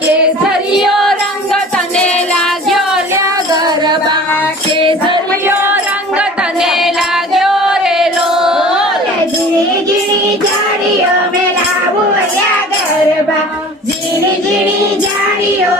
કેસરિયો રંગ તને લાગ્યો લ્યા ગરબા કેસરિયો રંગ તને લાગ્યો રે લોલ ઝીણી ઝીણી જાડીઓ મેલાવું લ્યા ગરબા ઝીણી ઝીણી જાડીઓ